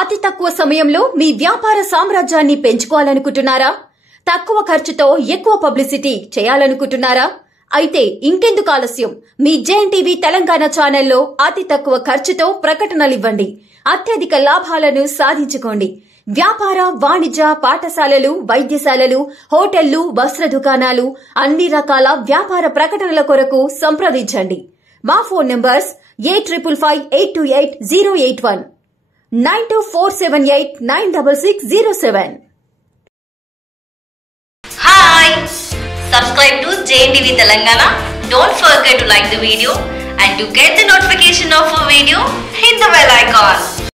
అతి తక్కువ సమయంలో మీ వ్యాపార సామ్రాజ్యాన్ని పెంచుకోవాలనుకుంటున్నారా? తక్కువ ఖర్చుతో ఎక్కువ పబ్లిసిటీ చేయాలనుకుంటున్నారా? అయితే ఇంకెందుకు ఆలస్యం? మీ జేఎన్టీవీ తెలంగాణ ఛానల్లో అతి తక్కువ ఖర్చుతో ప్రకటనలు ఇవ్వండి. అత్యధిక లాభాలను సాధించుకోండి. వ్యాపార, వాణిజ్య, పాఠశాలలు, వైద్యశాలలు, హోటళ్లు, వస్త్ర దుకాణాలు, అన్ని రకాల వ్యాపార ప్రకటనల కొరకు సంప్రదించండి. మా phone numbers 8558288081 9247896607. Hi! Subscribe to JNTV Telangana. Don't forget to like the video and to get the notification of a video, hit the bell icon.